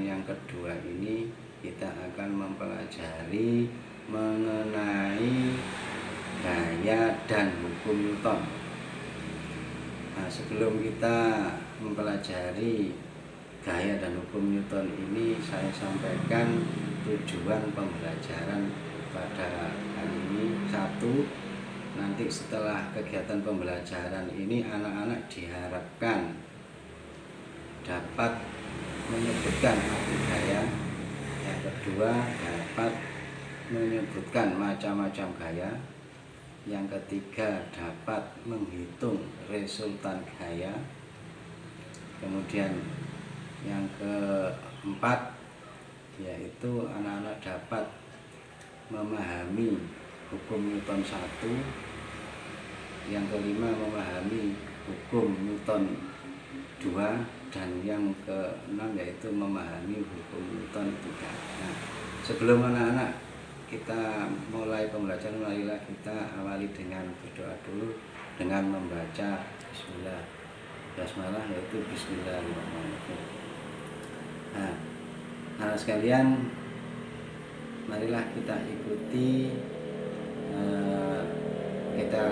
yang kedua ini kita akan mempelajari mengenai gaya dan hukum Newton. Nah, sebelum kita mempelajari gaya dan hukum Newton ini, saya sampaikan tujuan pembelajaran pada hari ini. Satu, nanti setelah kegiatan pembelajaran ini anak-anak diharapkan dapat menyebutkan arti gaya. Yang kedua, dapat menyebutkan macam-macam gaya. Yang ketiga, dapat menghitung resultan gaya. Kemudian yang keempat, yaitu anak-anak dapat memahami hukum Newton 1. Yang kelima, memahami hukum Newton 2. Dan yang keenam yaitu memahami hukum Newton 3. Nah, sebelum anak-anak kita mulai pembelajaran, marilah kita awali dengan berdoa dulu dengan membaca Bismillah, basmalah, yaitu Bismillahirrahmanirrahim. Nah, anak sekalian, marilah kita ikuti, kita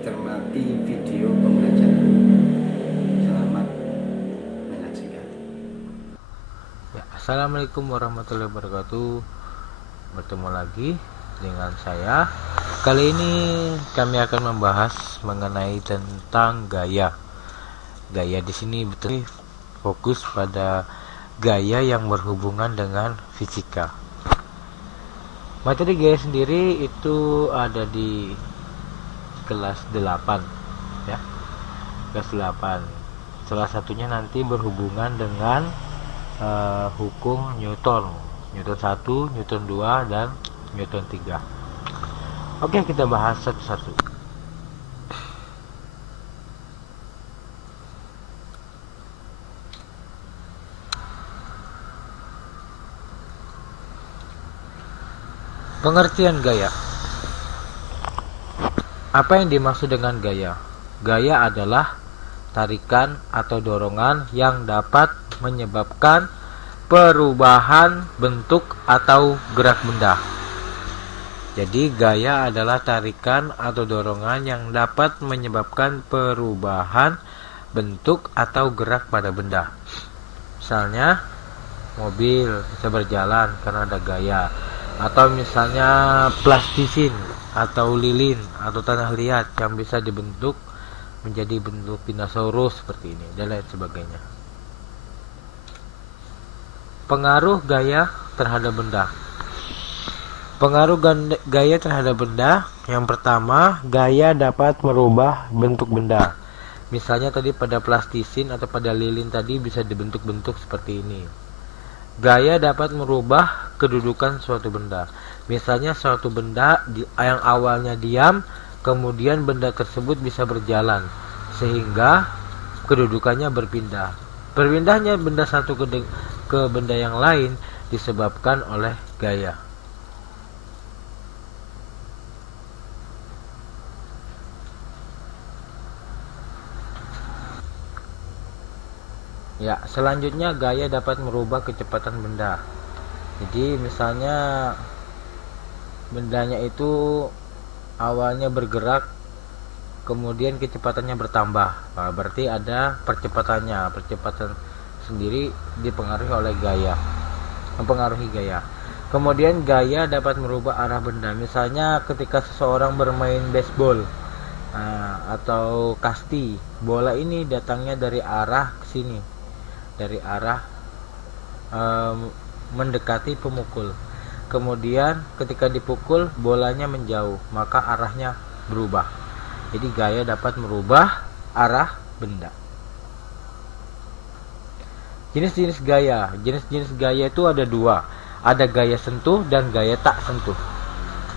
cermati video pembelajaran. Selamat menyaksikan. Ya, Assalamualaikum warahmatullahi wabarakatuh. Bertemu lagi dengan saya. Kali ini kami akan membahas mengenai tentang gaya. Gaya di sini betul fokus pada gaya yang berhubungan dengan fisika. Materi gaya sendiri itu ada di kelas 8 ya. Kelas 8. Salah satunya nanti berhubungan dengan hukum Newton 1, Newton 2, dan Newton 3. Oke, kita bahas satu-satu. Pengertian gaya. Apa yang dimaksud dengan gaya? Gaya adalah tarikan atau dorongan yang dapat menyebabkan perubahan bentuk atau gerak benda. Jadi gaya adalah tarikan atau dorongan yang dapat menyebabkan perubahan bentuk atau gerak pada benda. Misalnya mobil bisa berjalan karena ada gaya, atau misalnya plastisin atau lilin atau tanah liat yang bisa dibentuk menjadi bentuk dinosaurus seperti ini dan lain sebagainya. Pengaruh gaya terhadap benda. Pengaruh gaya terhadap benda. Yang pertama, gaya dapat merubah bentuk benda. Misalnya tadi pada plastisin atau pada lilin tadi bisa dibentuk-bentuk seperti ini. Gaya dapat merubah kedudukan suatu benda. Misalnya suatu benda yang awalnya diam, kemudian benda tersebut bisa berjalan sehingga kedudukannya berpindah. Berpindahnya benda satu ke benda yang lain disebabkan oleh gaya. Ya, selanjutnya gaya dapat merubah kecepatan benda. Jadi misalnya bendanya itu awalnya bergerak, kemudian kecepatannya bertambah. Nah, berarti ada percepatannya. Percepatan sendiri dipengaruhi oleh gaya, mempengaruhi gaya. Kemudian gaya dapat merubah arah benda. Misalnya ketika seseorang bermain baseball atau kasti, bola ini datangnya dari arah ke sini, dari arah mendekati pemukul. Kemudian ketika dipukul bolanya menjauh, maka arahnya berubah. Jadi gaya dapat merubah arah benda. Jenis-jenis gaya. Jenis-jenis gaya itu ada dua. Ada gaya sentuh dan gaya tak sentuh.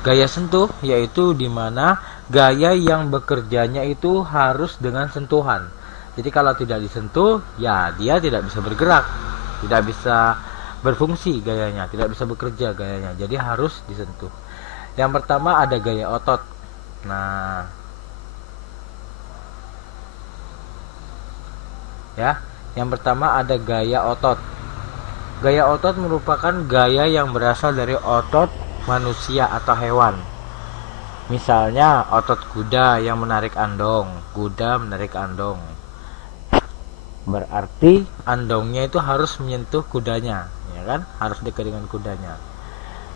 Gaya sentuh yaitu dimana gaya yang bekerjanya itu harus dengan sentuhan. Jadi kalau tidak disentuh, ya dia tidak bisa bergerak, tidak bisa berfungsi gayanya, tidak bisa bekerja gayanya. Jadi harus disentuh. Yang pertama ada gaya otot. Nah, ya, yang pertama ada gaya otot. Gaya otot merupakan gaya yang berasal dari otot manusia atau hewan. Misalnya otot kuda yang menarik andong. Kuda menarik andong, berarti andongnya itu harus menyentuh kudanya, ya kan? Harus dekat dengan kudanya.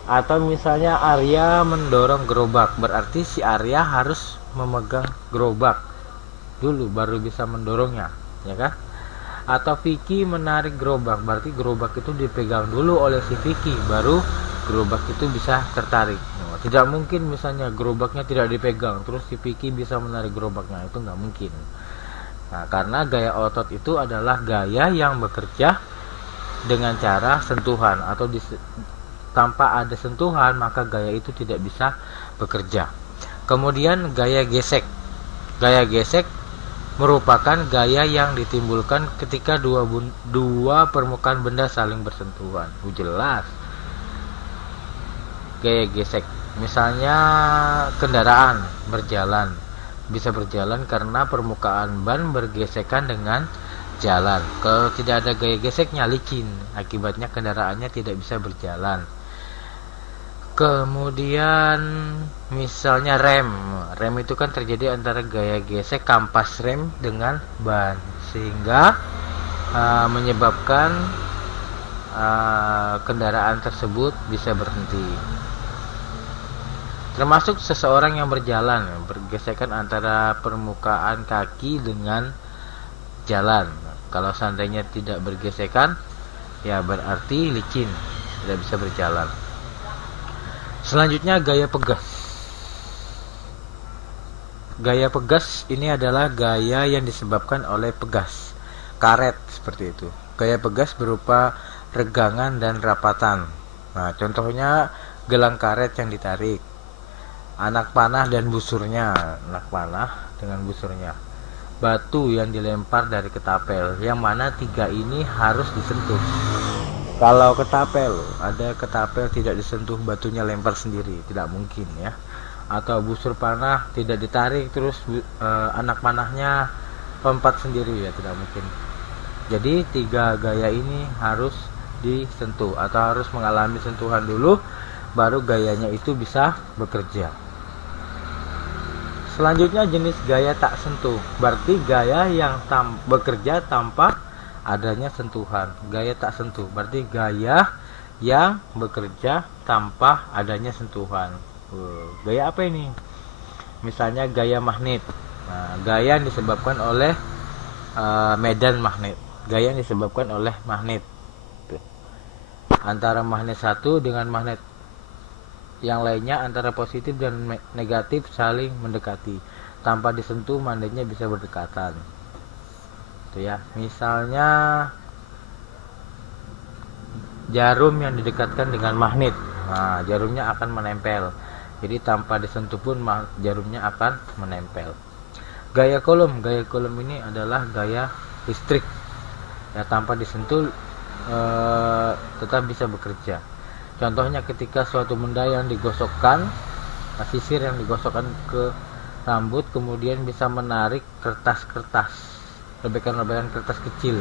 Atau misalnya Arya mendorong gerobak, berarti si Arya harus memegang gerobak dulu baru bisa mendorongnya, ya kan? Atau Vicky menarik gerobak, berarti gerobak itu dipegang dulu oleh si Vicky baru gerobak itu bisa tertarik. Nah, tidak mungkin misalnya gerobaknya tidak dipegang terus si Vicky bisa menarik gerobaknya, itu nggak mungkin. Nah, karena gaya otot itu adalah gaya yang bekerja dengan cara sentuhan atau tanpa ada sentuhan maka gaya itu tidak bisa bekerja. Kemudian gaya gesek. Gaya gesek merupakan gaya yang ditimbulkan ketika dua permukaan benda saling bersentuhan. Jelas. Gaya gesek. Misalnya kendaraan berjalan. Bisa berjalan karena permukaan ban bergesekan dengan jalan. Kalau tidak ada gaya geseknya, licin. Akibatnya kendaraannya tidak bisa berjalan. Kemudian misalnya rem. Rem itu kan terjadi antara gaya gesek kampas rem dengan ban sehingga menyebabkan kendaraan tersebut bisa berhenti. Termasuk seseorang yang berjalan, bergesekan antara permukaan kaki dengan jalan. Kalau seandainya tidak bergesekan, ya berarti licin, tidak bisa berjalan. Selanjutnya gaya pegas. Gaya pegas ini adalah gaya yang disebabkan oleh pegas, karet seperti itu. Gaya pegas berupa regangan dan rapatan. Nah, contohnya gelang karet yang ditarik, anak panah dan busurnya, anak panah dengan busurnya, batu yang dilempar dari ketapel, yang mana tiga ini harus disentuh. Kalau ketapel, ada ketapel tidak disentuh, batunya lempar sendiri, tidak mungkin ya. Atau busur panah tidak ditarik terus anak panahnya lompat sendiri, ya tidak mungkin. Jadi tiga gaya ini harus disentuh atau harus mengalami sentuhan dulu baru gayanya itu bisa bekerja. Selanjutnya jenis gaya tak sentuh, berarti gaya yang bekerja tanpa adanya sentuhan. Gaya tak sentuh berarti gaya yang bekerja tanpa adanya sentuhan. Gaya apa ini? Misalnya gaya magnet. Nah, gaya yang disebabkan oleh medan magnet. Gaya yang disebabkan oleh magnet. Antara magnet satu dengan magnet yang lainnya, antara positif dan negatif saling mendekati. Tanpa disentuh magnetnya bisa berdekatan. Itu ya. Misalnya jarum yang didekatkan dengan magnet. Nah, jarumnya akan menempel. Jadi tanpa disentuh pun jarumnya akan menempel. Gaya kolom. Gaya kolom ini adalah gaya listrik. Ya, tanpa disentuh tetap bisa bekerja. Contohnya ketika suatu benda yang digosokkan, sisir yang digosokkan ke rambut, kemudian bisa menarik kertas-kertas, lebekan-lebekan kertas kecil.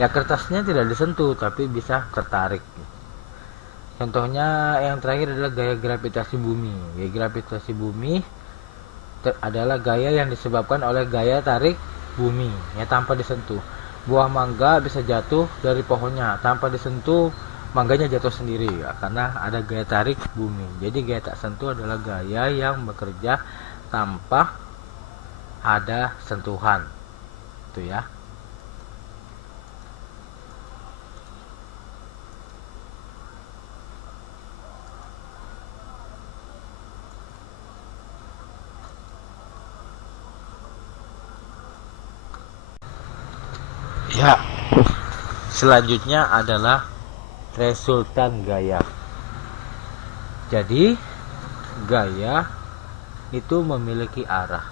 Ya, kertasnya tidak disentuh, tapi bisa tertarik. Contohnya yang terakhir adalah gaya gravitasi bumi. Gaya gravitasi bumi adalah gaya yang disebabkan oleh gaya tarik bumi, ya tanpa disentuh. Buah mangga bisa jatuh dari pohonnya tanpa disentuh, mangganya jatuh sendiri ya, karena ada gaya tarik bumi. Jadi gaya tak sentuh adalah gaya yang bekerja tanpa ada sentuhan. Itu ya. Ya. Selanjutnya adalah resultan gaya. Jadi gaya itu memiliki arah.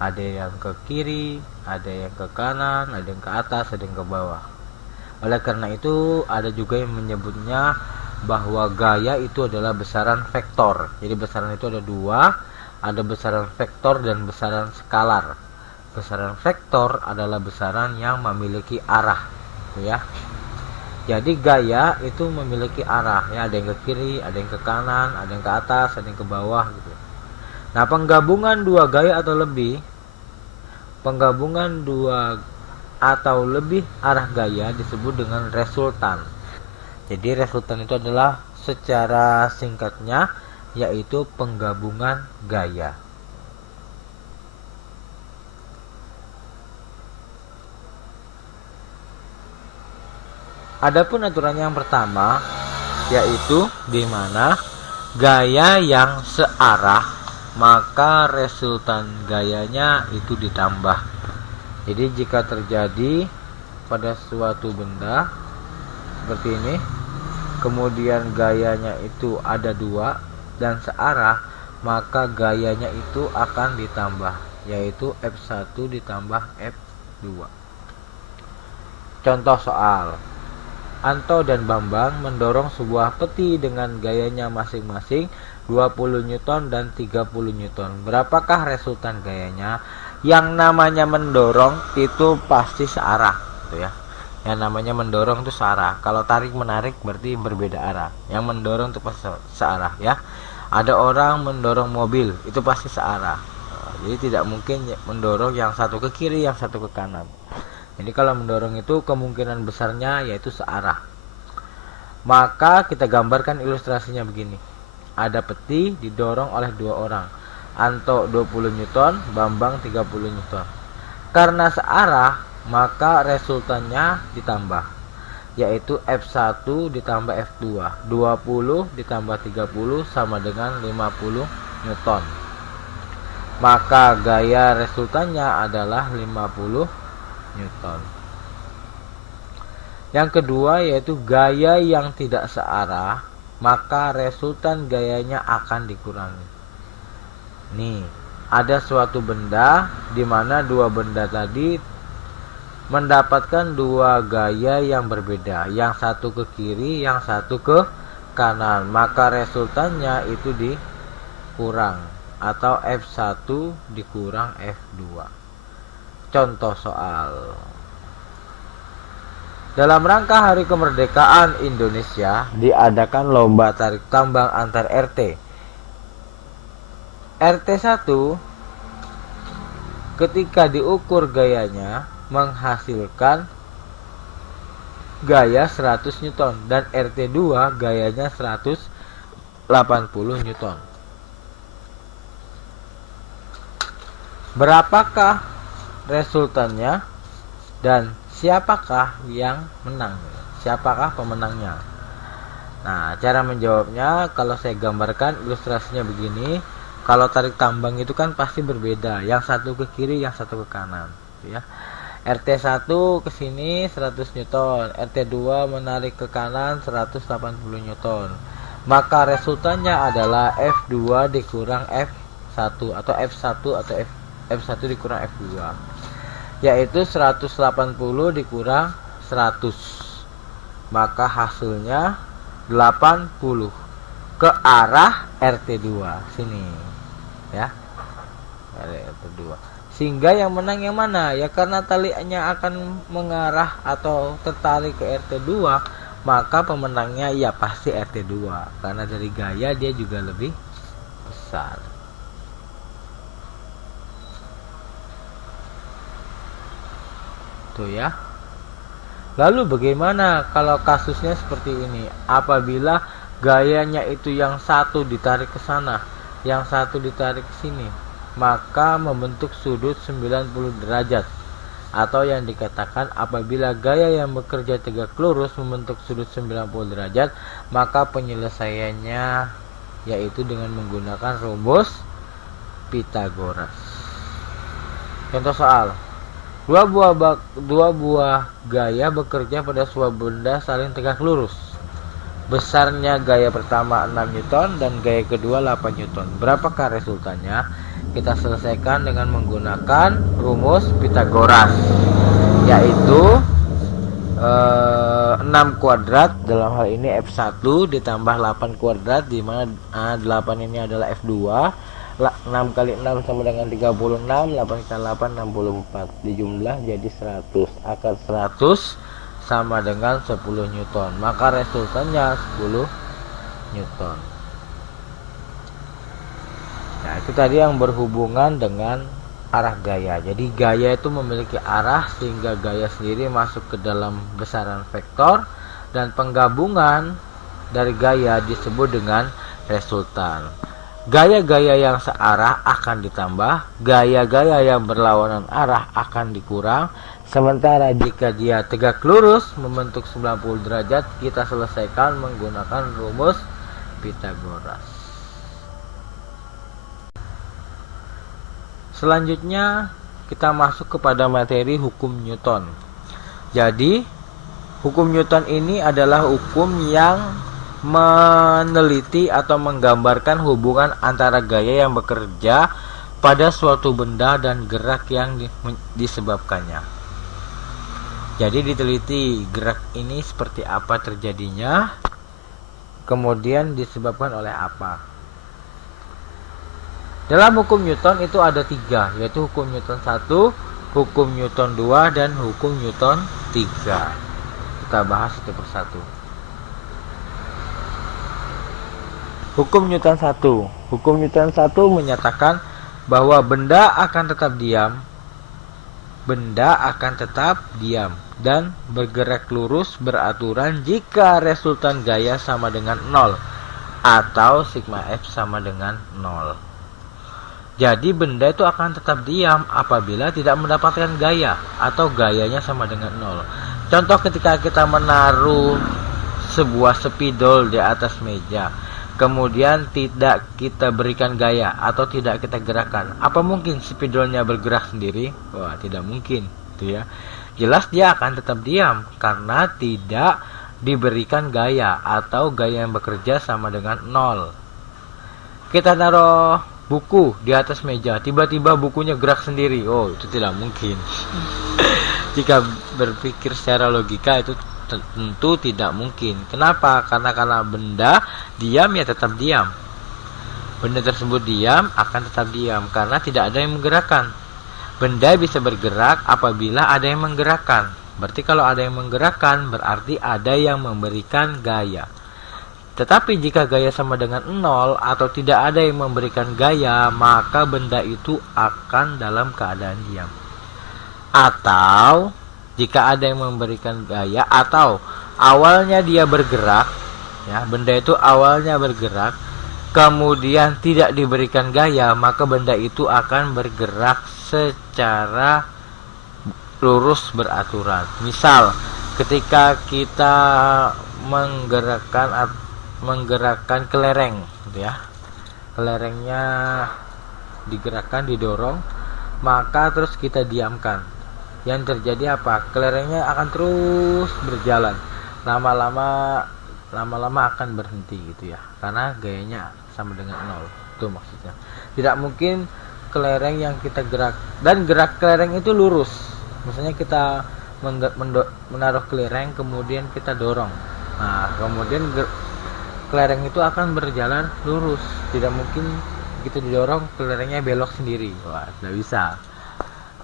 Ada yang ke kiri, ada yang ke kanan, ada yang ke atas, ada yang ke bawah. Oleh karena itu ada juga yang menyebutnya bahwa gaya itu adalah besaran vektor. Jadi besaran itu ada dua, ada besaran vektor dan besaran skalar. Besaran vektor adalah besaran yang memiliki arah, ya. Jadi gaya itu memiliki arah, ya, ada yang ke kiri, ada yang ke kanan, ada yang ke atas, ada yang ke bawah gitu. Nah, penggabungan dua gaya atau lebih, penggabungan dua atau lebih arah gaya disebut dengan resultan. Jadi resultan itu adalah secara singkatnya yaitu penggabungan gaya. Adapun aturan yang pertama yaitu di mana gaya yang searah maka resultan gayanya itu ditambah. Jadi jika terjadi pada suatu benda seperti ini, kemudian gayanya itu ada dua dan searah, maka gayanya itu akan ditambah, yaitu F1 ditambah F2. Contoh soal: Anto dan Bambang mendorong sebuah peti dengan gayanya masing-masing 20 Newton dan 30 Newton. Berapakah resultan gayanya? Yang namanya mendorong itu pasti searah, gitu ya. Yang namanya mendorong itu searah. Kalau tarik menarik berarti berbeda arah. Yang mendorong itu pasti searah, ya. Ada orang mendorong mobil, itu pasti searah. Jadi tidak mungkin mendorong yang satu ke kiri, yang satu ke kanan. Jadi kalau mendorong itu kemungkinan besarnya yaitu searah. Maka kita gambarkan ilustrasinya begini. Ada peti didorong oleh dua orang. Anto 20 Newton, Bambang 30 Newton. Karena searah, maka resultannya ditambah, yaitu F1 ditambah F2. 20 ditambah 30 sama dengan 50 Newton. Maka gaya resultannya adalah 50 Newton. Yang kedua yaitu gaya yang tidak searah, maka resultan gayanya akan dikurangi. Nih, ada suatu benda di mana dua benda tadi mendapatkan dua gaya yang berbeda, yang satu ke kiri, yang satu ke kanan, maka resultannya itu dikurang atau F1 dikurang F2. Contoh soal: dalam rangka Hari Kemerdekaan Indonesia diadakan lomba tarik tambang antar RT. RT 1 ketika diukur gayanya menghasilkan gaya 100 Newton dan RT 2 gayanya 180 Newton. Berapakah resultannya dan siapakah yang menang? Siapakah pemenangnya? Nah, cara menjawabnya kalau saya gambarkan ilustrasinya begini. Kalau tarik tambang itu kan pasti berbeda, yang satu ke kiri, yang satu ke kanan, ya. RT 1 ke sini 100 Newton, RT 2 menarik ke kanan 180 Newton. Maka resultannya adalah F2 dikurang F1 atau F1 atau F1 dikurang F2, yaitu 180 dikurang 100. Maka hasilnya 80 ke arah RT2 sini, ya. RT2. Sehingga yang menang yang mana? Ya karena talinya akan mengarah atau tertarik ke RT2, maka pemenangnya ya pasti RT2 karena dari gaya dia juga lebih besar. Tuh ya. Lalu bagaimana kalau kasusnya seperti ini? Apabila gayanya itu yang satu ditarik ke sana, yang satu ditarik ke sini, maka membentuk sudut 90 derajat. Atau yang dikatakan apabila gaya yang bekerja tegak lurus membentuk sudut 90 derajat, maka penyelesaiannya yaitu dengan menggunakan rumus Pythagoras. Contoh soal: dua buah gaya bekerja pada sebuah benda saling tegak lurus. Besarnya gaya pertama 6 Newton dan gaya kedua 8 Newton. Berapakah resultannya? Kita selesaikan dengan menggunakan rumus Pythagoras, yaitu 6 kuadrat dalam hal ini F1 ditambah 8 kuadrat, di mana 8 ini adalah F2. 6 kali 6 sama dengan 36, 8 kali 8 64, dijumlah jadi 100. Akar 100 sama dengan 10 Newton, maka resultannya 10 Newton. Nah, itu tadi yang berhubungan dengan arah gaya. Jadi gaya itu memiliki arah sehingga gaya sendiri masuk ke dalam besaran vektor, dan penggabungan dari gaya disebut dengan resultan. Gaya-gaya yang searah akan ditambah, gaya-gaya yang berlawanan arah akan dikurang. Sementara jika dia tegak lurus membentuk 90 derajat, kita selesaikan menggunakan rumus Pythagoras. Selanjutnya kita masuk kepada materi hukum Newton. Jadi hukum Newton ini adalah hukum yang meneliti atau menggambarkan hubungan antara gaya yang bekerja pada suatu benda dan gerak yang disebabkannya. Jadi diteliti gerak ini seperti apa terjadinya, kemudian disebabkan oleh apa. Dalam hukum Newton itu ada 3, yaitu hukum Newton 1, hukum Newton 2, dan hukum Newton 3. Kita bahas satu persatu. Hukum Newton 1. Hukum Newton 1 menyatakan bahwa benda akan tetap diam dan bergerak lurus beraturan jika resultan gaya sama dengan 0 atau sigma F sama dengan 0. Jadi benda itu akan tetap diam apabila tidak mendapatkan gaya atau gayanya sama dengan 0. Contoh ketika kita menaruh sebuah spidol di atas meja, kemudian tidak kita berikan gaya atau tidak kita gerakkan, apa mungkin spidolnya bergerak sendiri? Wah, tidak mungkin, gitu ya. Jelas dia akan tetap diam karena tidak diberikan gaya atau gaya yang bekerja sama dengan 0. Kita taruh buku di atas meja, tiba-tiba bukunya gerak sendiri. Oh, itu tidak mungkin. Jika berpikir secara logika itu tentu tidak mungkin. Kenapa? Karena benda diam ya tetap diam. Benda tersebut diam akan tetap diam karena tidak ada yang menggerakkan. Benda bisa bergerak apabila ada yang menggerakkan. Berarti kalau ada yang menggerakkan berarti ada yang memberikan gaya. Tetapi jika gaya sama dengan 0 atau tidak ada yang memberikan gaya, maka benda itu akan dalam keadaan diam. Atau jika ada yang memberikan gaya atau awalnya dia bergerak, ya, benda itu awalnya bergerak, kemudian tidak diberikan gaya, maka benda itu akan bergerak secara lurus beraturan. Misal, ketika kita menggerakkan kelereng, gitu ya, kelerengnya digerakkan, didorong, maka terus kita diamkan. Yang terjadi apa? Kelerengnya akan terus berjalan. Lama-lama akan berhenti, gitu ya. Karena gayanya sama dengan 0. Itu maksudnya. Tidak mungkin kelereng yang kita gerak, dan gerak kelereng itu lurus. Misalnya kita menaruh kelereng kemudian kita dorong. Nah, kemudian kelereng itu akan berjalan lurus. Tidak mungkin begitu didorong kelerengnya belok sendiri. Wah, tidak bisa.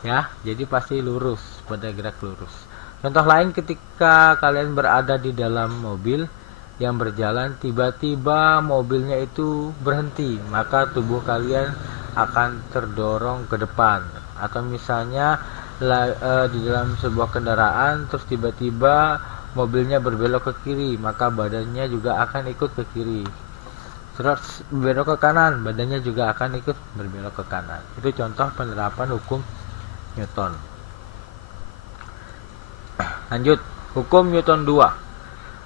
Ya, jadi pasti lurus, pada gerak lurus. Contoh lain, ketika kalian berada di dalam mobil yang berjalan, tiba-tiba mobilnya itu berhenti, maka tubuh kalian akan terdorong ke depan. Atau misalnya di dalam sebuah kendaraan, terus tiba-tiba mobilnya berbelok ke kiri, maka badannya juga akan ikut ke kiri. Terus berbelok ke kanan, badannya juga akan ikut berbelok ke kanan. Itu contoh penerapan hukum Newton. Lanjut, hukum Newton 2.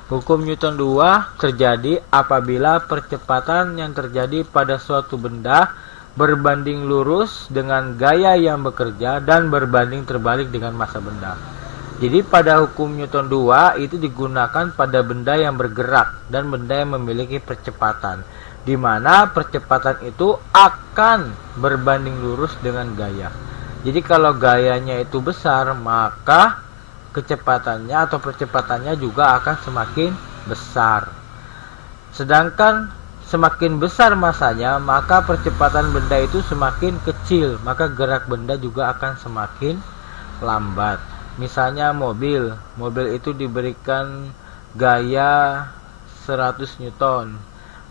Hukum Newton 2 terjadi apabila percepatan yang terjadi pada suatu benda berbanding lurus dengan gaya yang bekerja dan berbanding terbalik dengan massa benda. Jadi pada hukum Newton 2 itu digunakan pada benda yang bergerak dan benda yang memiliki percepatan, di mana percepatan itu akan berbanding lurus dengan gaya. Jadi kalau gayanya itu besar, maka kecepatannya atau percepatannya juga akan semakin besar. Sedangkan semakin besar masanya, maka percepatan benda itu semakin kecil, maka gerak benda juga akan semakin lambat. Misalnya mobil itu diberikan gaya 100 Newton.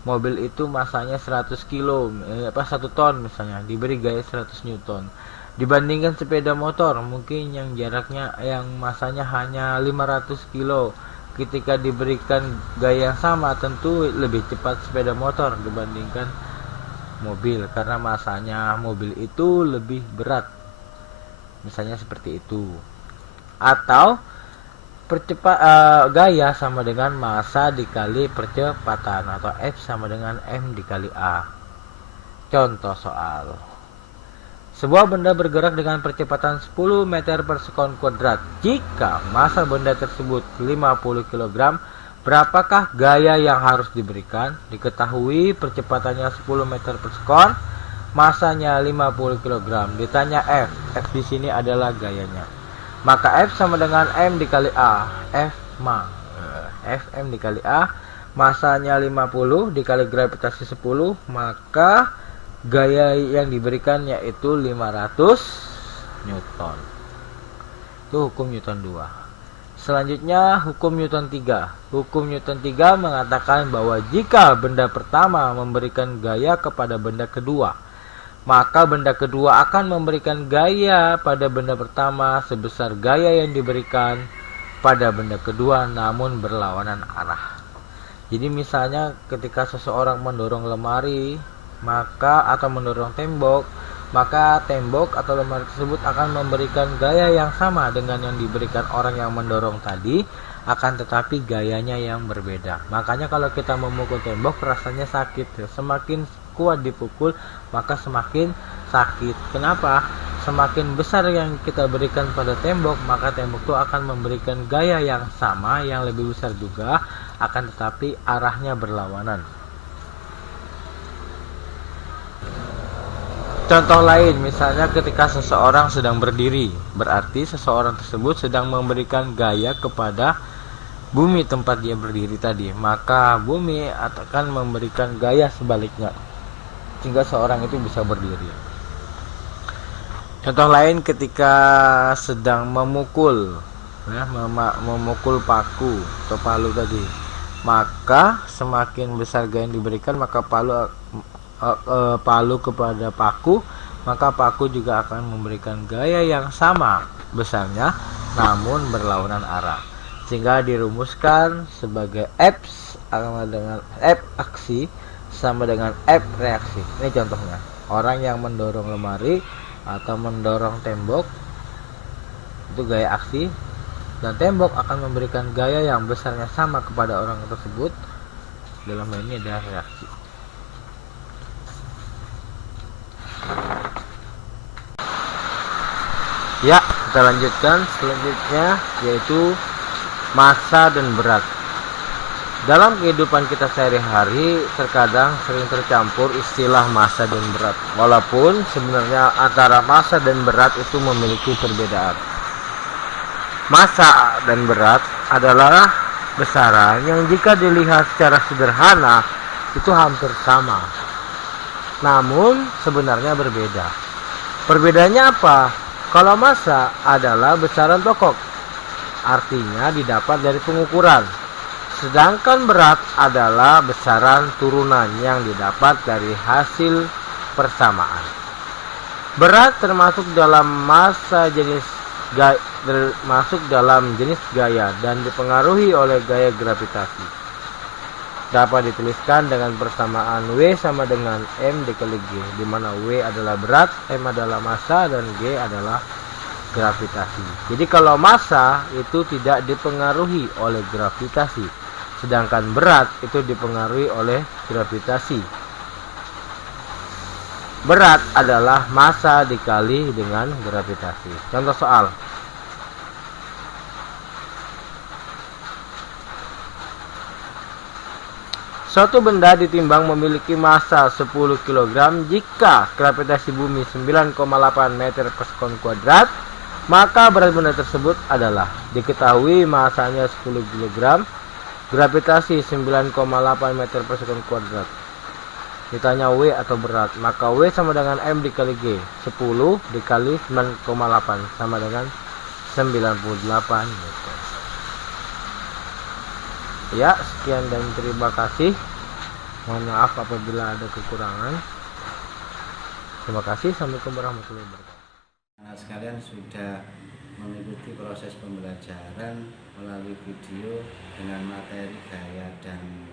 Mobil itu masanya 100 kilo, 1 ton misalnya, diberi gaya 100 Newton. Dibandingkan sepeda motor mungkin yang jaraknya yang masanya hanya 500 kilo. Ketika diberikan gaya yang sama tentu lebih cepat sepeda motor dibandingkan mobil karena masanya mobil itu lebih berat. Misalnya seperti itu. Atau gaya sama dengan massa dikali percepatan atau F sama dengan M dikali A. Contoh soal. Sebuah benda bergerak dengan percepatan 10 meter per sekon kuadrat. Jika massa benda tersebut 50 kg, berapakah gaya yang harus diberikan? Diketahui percepatannya 10 meter per sekon, massanya 50 kg. Ditanya F. F di sini adalah gayanya. Maka F sama dengan M dikali A. F M dikali A, massanya 50 dikali gravitasi 10, maka gaya yang diberikan yaitu 500 Newton. Itu hukum Newton 2. Selanjutnya hukum Newton 3. Hukum Newton 3 mengatakan bahwa jika benda pertama memberikan gaya kepada benda kedua, maka benda kedua akan memberikan gaya pada benda pertama sebesar gaya yang diberikan pada benda kedua namun berlawanan arah. Jadi misalnya ketika seseorang mendorong lemari atau mendorong tembok, maka tembok atau lemari tersebut akan memberikan gaya yang sama dengan yang diberikan orang yang mendorong tadi, akan tetapi gayanya yang berbeda. Makanya kalau kita memukul tembok rasanya sakit. Semakin kuat dipukul maka semakin sakit. Kenapa? Semakin besar yang kita berikan pada tembok, maka tembok itu akan memberikan gaya yang sama, yang lebih besar juga, akan tetapi arahnya berlawanan. Contoh lain, misalnya ketika seseorang sedang berdiri, berarti seseorang tersebut sedang memberikan gaya kepada bumi tempat dia berdiri tadi, maka bumi akan memberikan gaya sebaliknya sehingga seorang itu bisa berdiri. Contoh lain ketika sedang memukul paku atau palu tadi, maka semakin besar gaya yang diberikan, maka palu kepada paku, maka paku juga akan memberikan gaya yang sama besarnya namun berlawanan arah, sehingga dirumuskan sebagai F sama dengan F aksi sama dengan F reaksi. Ini contohnya, orang yang mendorong lemari atau mendorong tembok itu gaya aksi, dan tembok akan memberikan gaya yang besarnya sama kepada orang tersebut, dalam hal ini adalah reaksi. Ya, kita lanjutkan selanjutnya, yaitu massa dan berat. Dalam kehidupan kita sehari-hari terkadang sering tercampur istilah massa dan berat, walaupun sebenarnya antara massa dan berat itu memiliki perbedaan. Massa dan berat adalah besaran yang jika dilihat secara sederhana itu hampir sama, namun sebenarnya berbeda. Perbedaannya apa? Kalau massa adalah besaran pokok, artinya didapat dari pengukuran. Sedangkan berat adalah besaran turunan yang didapat dari hasil persamaan. Berat termasuk dalam jenis gaya dan dipengaruhi oleh gaya gravitasi. Dapat dituliskan dengan persamaan W sama dengan M dikali G, di mana W adalah berat, M adalah massa, dan G adalah gravitasi. Jadi kalau massa itu tidak dipengaruhi oleh gravitasi, sedangkan berat itu dipengaruhi oleh gravitasi. Berat adalah massa dikali dengan gravitasi. Contoh soal. Suatu benda ditimbang memiliki massa 10 kg jika gravitasi bumi 9,8 meter per sekon kuadrat, maka berat benda tersebut adalah, diketahui massanya 10 kg, gravitasi 9,8 meter per sekon kuadrat. Ditanya W atau berat, maka W sama dengan M dikali G, 10 dikali 9,8 sama dengan Newton. Ya, sekian dan terima kasih. Mohon maaf apabila ada kekurangan. Terima kasih. Assalamualaikum warahmatullahi wabarakatuh. Anak sekalian sudah mengikuti proses pembelajaran melalui video dengan materi gaya dan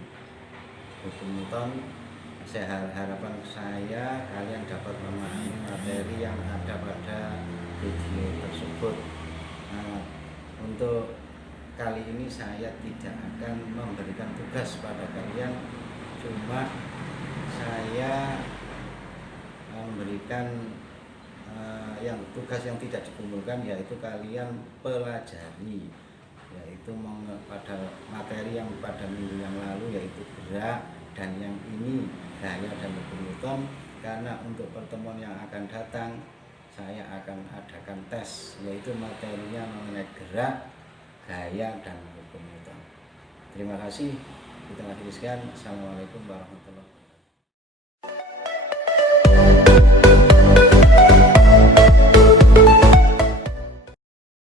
hukum Newton. Harapan saya kalian dapat memahami materi yang ada pada video tersebut. Nah, untuk kali ini saya tidak akan memberikan tugas pada kalian, cuma saya memberikan yang tugas yang tidak dikumpulkan, yaitu kalian pelajari, yaitu pada materi yang pada minggu yang lalu yaitu gerak, dan yang ini gaya dan hukum Newton. Karena untuk pertemuan yang akan datang saya akan adakan tes, yaitu materinya mengenai gerak, gaya dan hukum Newton. Terima kasih. Kita akhiri sekian. Assalamualaikum warahmatullahi wabarakatuh.